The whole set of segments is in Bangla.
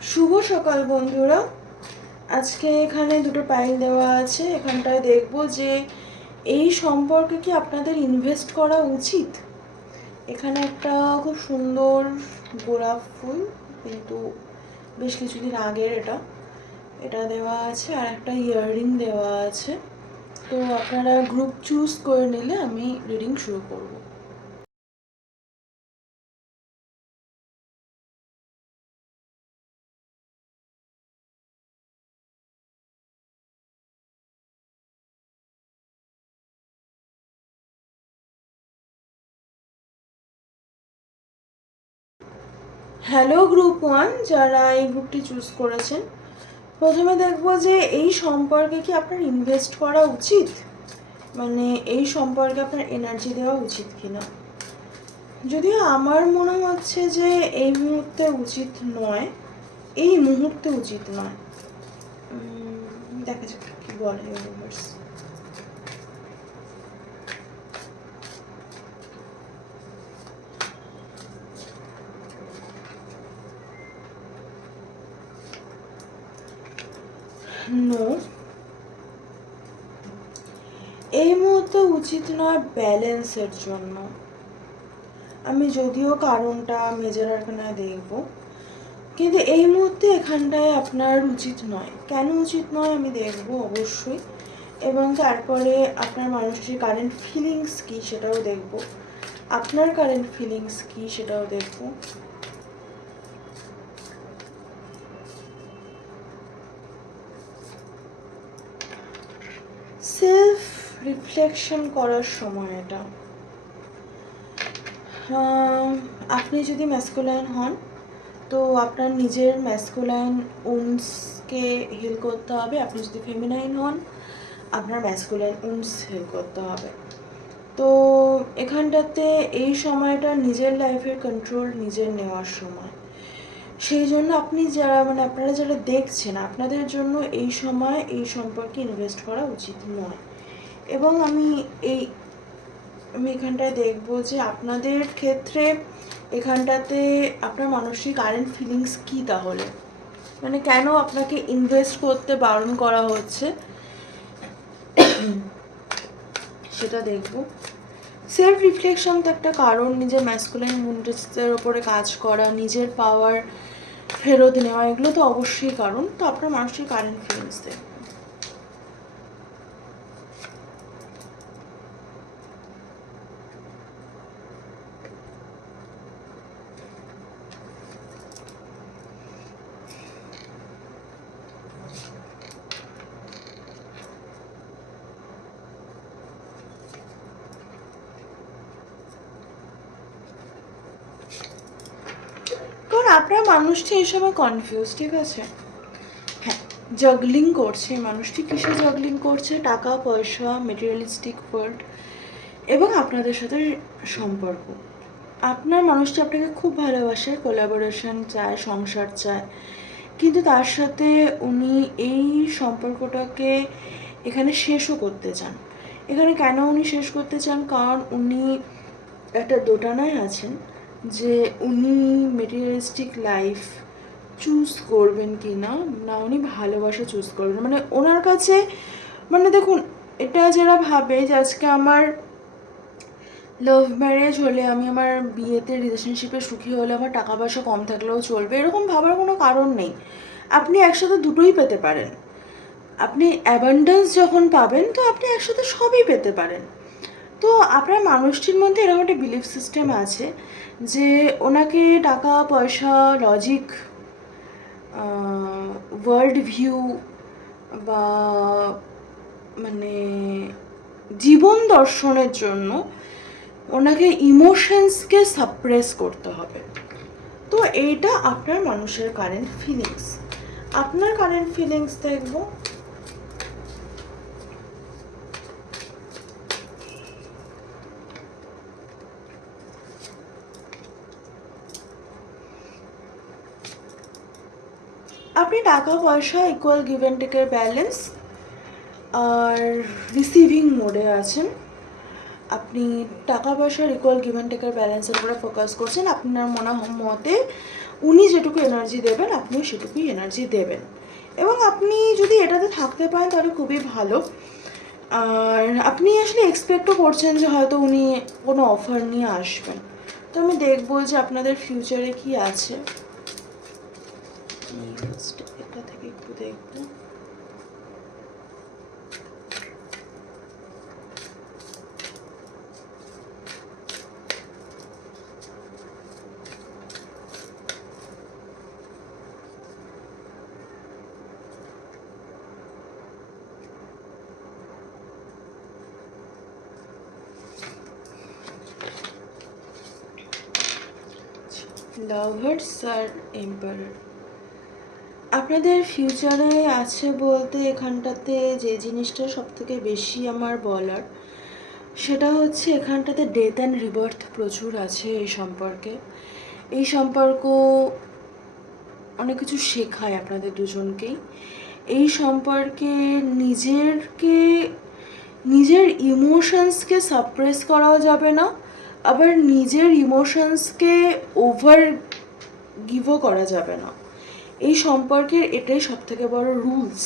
শুভ সকাল, বন্ধুরা। আজকে এখানে দুটো পাইল দেওয়া আছে। এখানটায় দেখব যে এই সম্পর্কে কি আপনাদের ইনভেস্ট করা উচিত? এখানে একটা খুব সুন্দর গোলাপ ফুল, কিন্তু বেশ কিছুদিন আগের এটা। এটা দেওয়া আছে আর একটা ইয়াররিং দেওয়া আছে। তো আপনারা গ্রুপ চুজ করে নিলে আমি রিডিং শুরু করব। হ্যালো গ্রুপ ওয়ান যারা এই গ্রুপটি চুজ করেছেন, প্রথমে দেখব যে এই সম্পর্কে কি আপনার ইনভেস্ট করা উচিত? মানে এই সম্পর্কে আপনার এনার্জি দেওয়া উচিত কিনা? যদিও আমার মনে হচ্ছে যে এই মুহূর্তে উচিত নয়, এই মুহূর্তে উচিত নয়। দেখা যাক কি বলে ইউনিভার্স নো এই মুহূর্তে উচিত নয় ব্যালেন্সের জন্য। আমি যদিও কারণটা মেজর আরখানায় দেখব, কিন্তু এই মুহূর্তে এখানটায় আপনার উচিত নয়। কেন উচিত নয় আমি দেখব অবশ্যই, এবং তারপরে আপনার মানুষটির কারেন্ট ফিলিংস কী সেটাও দেখব। আপনার কারেন্ট ফিলিংস কী সেটাও দেখব সেলফ রিফ্লেকশন করার সময় এটা। আপনি যদি ম্যাসকুলাইন হন, তো আপনার নিজের ম্যাসকুলাইন উন্সকে হিল করতে হবে। আপনি যদি ফেমিনাইন হন, আপনার ম্যাসকুলাইন উন্স হিল করতে হবে। তো এখানটাতে এই সময়টা নিজের লাইফের কন্ট্রোল নিজের নেওয়ার সময়। সেই জন্য আপনি যারা মানে আপনারা যারা দেখছেন, আপনাদের জন্য এই সময়, এই সম্পর্কে ইনভেস্ট করা উচিত নয়। এবং আমি এই, আমি এখানটায় দেখব যে আপনাদের ক্ষেত্রে এখানটাতে আপনার মানসিক কারেন্ট ফিলিংস কী তাহলে? মানে কেন আপনাকে ইনভেস্ট করতে বারণ করা হচ্ছে? সেটা দেখব। সেলফ রিফ্লেকশন তো একটা কারণ, নিজের ম্যাসকুলাইন মুন্ডেসের ওপরে কাজ করা, নিজের পাওয়ার ফেরত নেওয়া, এগুলো তো অবশ্যই কারণ। তো আপনার মানুষের কারেন্ট ফিলিংস দেখব আপনার মানুষটি সময় কনফিউজ ঠিক আছে? হ্যাঁ জগলিং করছে মানুষটি কিসে জগলিং করছে? টাকা, পয়সা মেটেরিয়ালিস্টিক ওয়ার্ল্ড এবং আপনাদের সাথে সম্পর্ক। আপনার মানুষটি আপনাকে খুব ভালোবাসে কোলাবোরেশন চায়, সংসার চায়। কিন্তু তার সাথে উনি এই সম্পর্কটাকে এখানে শেষও করতে চান। এখানে কেন উনি শেষ করতে চান? কারণ উনি একটা দোটানায় আছেন। যে উনি মেটেরিয়ালিস্টিক লাইফ চুজ করবেন কি না না উনি ভালোবাসা চুজ করবেন মানে ওনার কাছে মানে দেখুন, এটা যারা ভাবে যে আজকে আমার লাভ ম্যারেজ হলে আমি আমার বিয়েতে রিলেশনশিপে সুখী হলে আমার টাকা পয়সা কম থাকলেও চলবে, এরকম ভাবার কোনো কারণ নেই। আপনি একসাথে দুটোই পেতে পারেন। আপনি অ্যাবান্ডেন্স যখন পাবেন, তো আপনি একসাথে সবই পেতে পারেন। তো আপনার মানুষটির মধ্যে এরকম একটা বিলিফ সিস্টেম আছে যে ওনাকে টাকা, পয়সা লজিক ওয়ার্ল্ড ভিউ বা মানে জীবন দর্শনের জন্য ওনাকে ইমোশনসকে সাপ্রেস করতে হবে। তো এইটা আপনার মানুষের কারেন্ট ফিলিংস আপনার কারেন্ট ফিলিংস দেখব। আপনি টাকা পয়সা ইকুয়াল গিভ অ্যান্ড টেকের ব্যালেন্স আর রিসিভিং মোডে আছেন। আপনি টাকা পয়সার ইকুয়াল গিভ অ্যান্ড টেকের ব্যালেন্সের উপরে ফোকাস করছেন, আপনার মনে মতে উনি যেটুকু এনার্জি দেবেন, আপনিও সেটুকুই এনার্জি দেবেন। এবং আপনি যদি এটাতে থাকতে পারেন, তাহলে খুবই ভালো। আর আপনি আসলে এক্সপেক্টও করছেন যে হয়তো উনি কোনো অফার নিয়ে আসবেন। তো আমি দেখব যে আপনাদের ফিউচারে কি আছে। এটা থেকে একটু দেখব লাভার্স আর এম্পায়ার আপনাদের ফিউচারে আছে বলতে এখানটাতে যে জিনিসটা সব থেকে বেশি আমার বলার, সেটা হচ্ছে এখানটাতে ডেথ অ্যান্ড রিবার্থ প্রচুর আছে এই সম্পর্কে। এই সম্পর্ক অনেক কিছু শেখায় আপনাদের দুজনকেই। এই সম্পর্কে নিজেরকে, নিজের ইমোশনসকে সাপ্রেস করাও যাবে না, আবার নিজের ইমোশনসকে ওভার গিভও করা যাবে না। এই সম্পর্কের এটাই সব থেকে বড় রুলস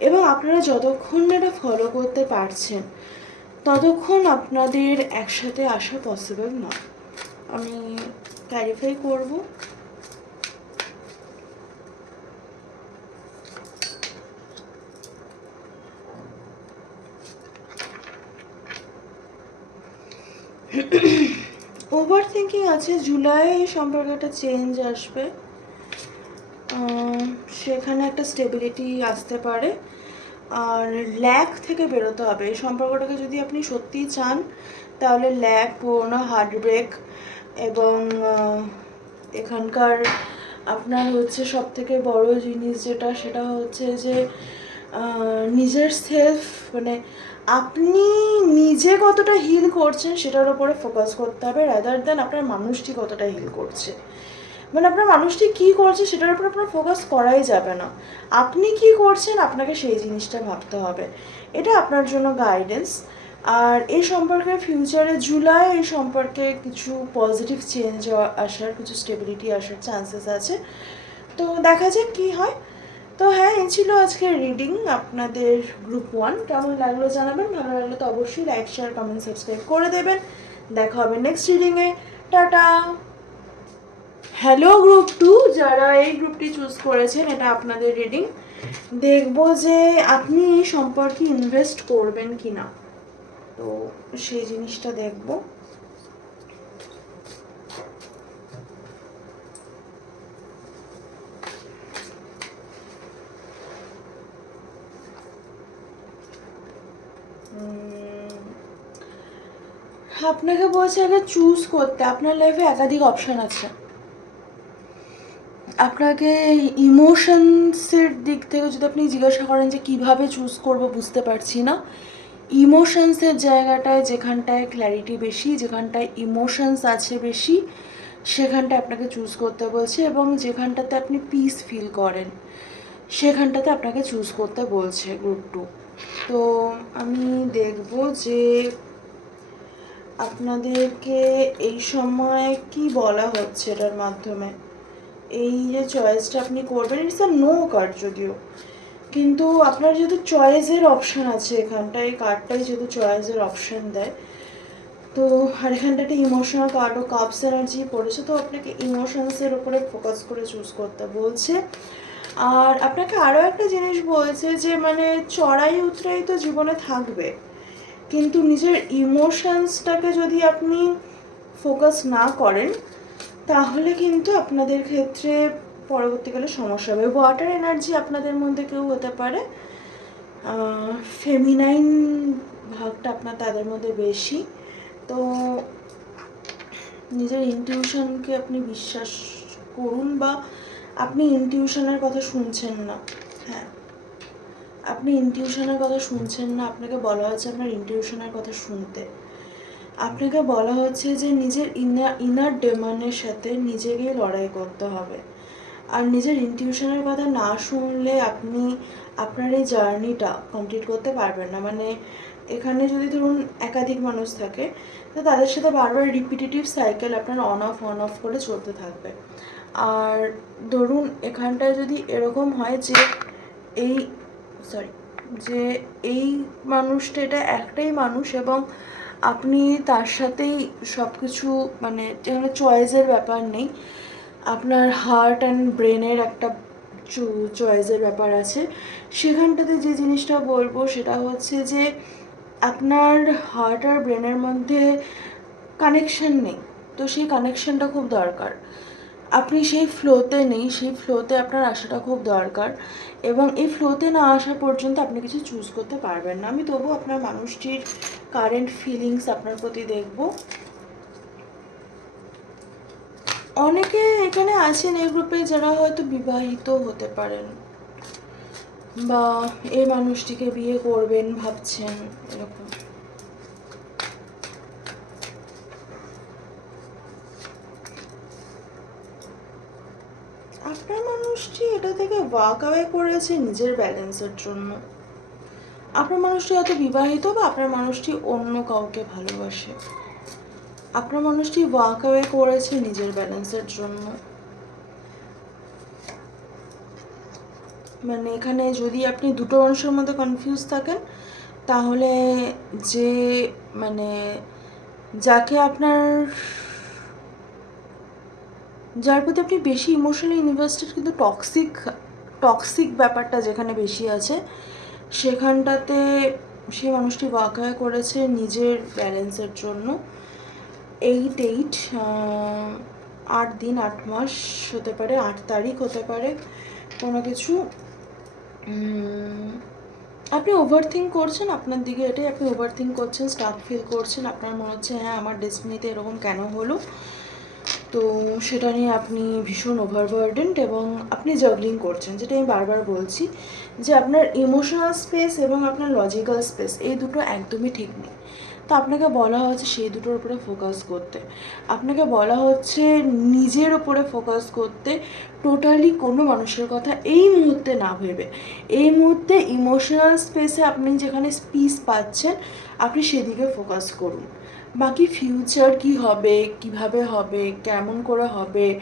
এবং আপনারা যতক্ষণ এটা ফলো করতে পারছেন, ততক্ষণ আপনাদের একসাথে আসা পসিবল না। আমি ক্যারিফাই করব। ওভার থিঙ্কিং আছে জুলাই এই একটা চেঞ্জ আসবে। সেখানে একটা স্টেবিলিটি আসতে পারে। আর ল্যাক থেকে বেরোতে হবে। এই সম্পর্কটাকে যদি আপনি সত্যিই চান, তাহলে ল্যাক, পুরোনো হার্ট ব্রেক এবং এখানকার আপনার হচ্ছে সব থেকে বড় জিনিস যেটা, সেটা হচ্ছে যে নিজের সেলফ মানে আপনি নিজে কতটা হিল করছেন, সেটার উপরে ফোকাস করতে হবে রাদার দেন আপনার মানুষটি কতটা হিল করছে। মানে আপনার মানুষটি কী করছে সেটার উপর আপনার ফোকাস করাই যাবে না। আপনি কি করছেন আপনাকে সেই জিনিসটা ভাবতে হবে। এটা আপনার জন্য গাইডেন্স আর এই সম্পর্কে ফিউচারে জুলাই, এই সম্পর্কে কিছু পজিটিভ চেঞ্জ আসার, কিছু স্টেবিলিটি আসার চান্সেস আছে। তো দেখা যাক কী হয়। তো হ্যাঁ এই ছিল আজকের রিডিং আপনাদের গ্রুপ ওয়ান কেমন লাগল জানাবেন? ভালো লাগলে তো অবশ্যই লাইক শেয়ার কমেন্ট সাবস্ক্রাইব করে দেবেন। দেখা হবে নেক্সট রিডিংয়ে টাটা! হ্যালো গ্রুপ টু যারা এই গ্রুপটি চুজ করেছেন, এটা আপনাদের রিডিং দেখব যে আপনি এই সম্পর্কে ইনভেস্ট করবেন কি না তো সেই জিনিসটা দেখব। আপনাকে বলছে, আগে চুজ করতে। আপনার লাইফে একাধিক অপশন আছে। আপনাকে ইমোশনসের দিক থেকে যদি আপনি জিজ্ঞাসা করেন যে কীভাবে চুজ করব বুঝতে পারছি না। ইমোশনসের জায়গাটায় যেখানটায় ক্ল্যারিটি বেশি, যেখানটায় ইমোশনস আছে বেশি, সেখানটায় আপনাকে চুজ করতে বলছে এবং যেখানটাতে আপনি পিস ফিল করেন, সেখানটাতে আপনাকে চুজ করতে বলছে গ্রুপ টু তো আমি দেখব যে আপনাদেরকে এই সময় কি বলা হচ্ছে এটার মাধ্যমে। এই যে চয়েসটা আপনি করবেন ইটস আ নো কার্ড যদিও। কিন্তু আপনার যেহেতু চয়েসের অপশান আছে, এখানটায় এই কার্ডটাই যেহেতু চয়েসের অপশান দেয়, তো আর এখানটা একটা ইমোশনাল কার্ড ও কাপস এনার্জি পড়েছে, তো আপনাকে ইমোশনসের উপরে ফোকাস করে চুজ করতে বলছে। আর আপনাকে আরও একটা জিনিস বলছে যে মানে চড়াই উতরাই তো জীবনে থাকবে, কিন্তু নিজের ইমোশনসটাকে যদি আপনি ফোকাস না করেন তাহলে কিন্তু আপনাদের ক্ষেত্রে পরবর্তীকালে সমস্যা হবে। ওয়াটার এনার্জি আপনাদের মধ্যে কেউ হতে পারে। ফেমিনাইন ভাগটা আপনার তাদের মধ্যে বেশি। তো নিজের ইনটিউশনকে আপনি বিশ্বাস করুন বা আপনি ইনটিউশনের কথা শুনছেন না। হ্যাঁ। আপনি ইনটিউশনের কথা শুনছেন না, আপনাকে বলা হচ্ছে আপনার ইনটিউশনের কথা শুনতে। আপনাকে বলা হচ্ছে যে নিজের ইনার ইনার ডেমানের সাথে নিজেকে লড়াই করতে হবে। আর নিজের ইনটিউশনের কথা না শুনলে আপনি আপনার এই জার্নিটা কমপ্লিট করতে পারবেন না। মানে এখানে যদি ধরুন একাধিক মানুষ থাকে, তো তাদের সাথে বারবার রিপিটেটিভ সাইকেল আপনার অন অফ অন অফ করে চলতে থাকবে। আর ধরুন এখানটায় যদি এরকম হয় যে এই সরি যে এই মানুষটা এটা একটাই মানুষ এবং আপনি তার সাথেই সব কিছু মানে যেখানে চয়েসের ব্যাপার নেই, আপনার হার্ট অ্যান্ড ব্রেনের একটা চয়েসের ব্যাপার আছে। সেখানটাতে যে জিনিসটা বলব সেটা হচ্ছে যে, আপনার হার্ট আর ব্রেনের মধ্যে কানেকশন নেই। তো সেই কানেকশনটা খুব দরকার। আপনি সেই ফ্লোতে নেই, সেই ফ্লোতে আপনার আসাটা খুব দরকার এবং এই ফ্লোতে না আসা পর্যন্ত আপনি কিছু চুজ করতে পারবেন না। আমি তবু আপনার মানুষটির কারেন্ট ফিলিংস আপনার প্রতি দেখব। অনেকে এখানে আছেন এই গ্রুপে যারা হয়তো বিবাহিত হতে পারেন বা এই মানুষটিকে বিয়ে করবেন, ভাবছেন, এরকম। আপনার মানুষটি এটা থেকে ওয়াক অ্যাওয়ে করেছে নিজের ব্যালেন্সের জন্য। আপনার মানুষটি হয়তো বিবাহিত বা আপনার মানুষটি অন্য কাউকে ভালোবাসে। আপনার মানুষটি ওয়াক অ্যাওয়ে করেছে নিজের ব্যালেন্সের জন্য। মানে এখানে যদি আপনি দুটো মানুষের মধ্যে কনফিউজ থাকেন, তাহলে যে মানে যাকে আপনার যার প্রতি আপনি বেশি ইমোশনালি ইনভেস্টেড কিন্তু টক্সিক টক্সিক ব্যাপারটা যেখানে বেশি আছে, সেখানটাতে সে মানুষটি ওয়াকা করেছে নিজের ব্যালেন্সের জন্য। এইট এইট আট দিন, আট মাস হতে পারে, আট তারিখ হতে পারে, কোনো কিছু আপনি ওভার থিঙ্ক করছেন, আপনার দিকে এটাই, আপনি ওভার থিঙ্ক করছেন স্টাফ ফিল করছেন, আপনার মনে হচ্ছে হ্যাঁ আমার ডেস্টিনিতে এরকম কেন হলো? তো সেটা নিয়ে আপনি ভীষণ ওভারবার্ডেন্ড এবং আপনি জাগলিং করছেন, যেটা আমি বারবার বলছি যে আপনার ইমোশনাল স্পেস এবং আপনার লজিক্যাল স্পেস এই দুটো একদমই ঠিক নেই। তো আপনাকে বলা হচ্ছে সেই দুটোর উপরে ফোকাস করতে। আপনাকে বলা হচ্ছে নিজের ওপরে ফোকাস করতে টোটালি কোনো মানুষের কথা এই মুহূর্তে না ভেবে। এই মুহূর্তে ইমোশনাল স্পেসে আপনি যেখানে স্পিস পাচ্ছেন, আপনি সেদিকে ফোকাস করুন। বাকি ফিউচার কি হবে, কীভাবে হবে, কেমন করে হবে?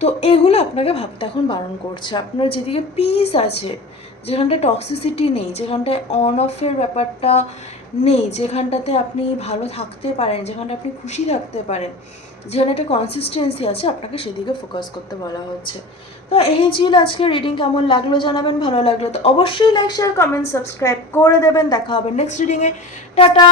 তো এগুলো আপনাকে ভাবতে এখন বারণ করছে। আপনার যেদিকে পিস আছে, যেখানটায় টক্সিসিটি নেই, যেখানটায় অন অফের ব্যাপারটা নেই, যেখানটাতে আপনি ভালো থাকতে পারেন যেখানটা আপনি খুশি থাকতে পারেন, যেখানে একটা কনসিস্টেন্সি আছে, আপনাকে সেদিকে ফোকাস করতে বলা হচ্ছে। তো এই ছিল আজকে রিডিং কেমন লাগল জানাবেন? ভালো লাগল তো অবশ্যই লাইক শেয়ার কমেন্ট সাবস্ক্রাইব করে দেবেন। দেখা হবে নেক্সট রিডিংয়ে টাটা!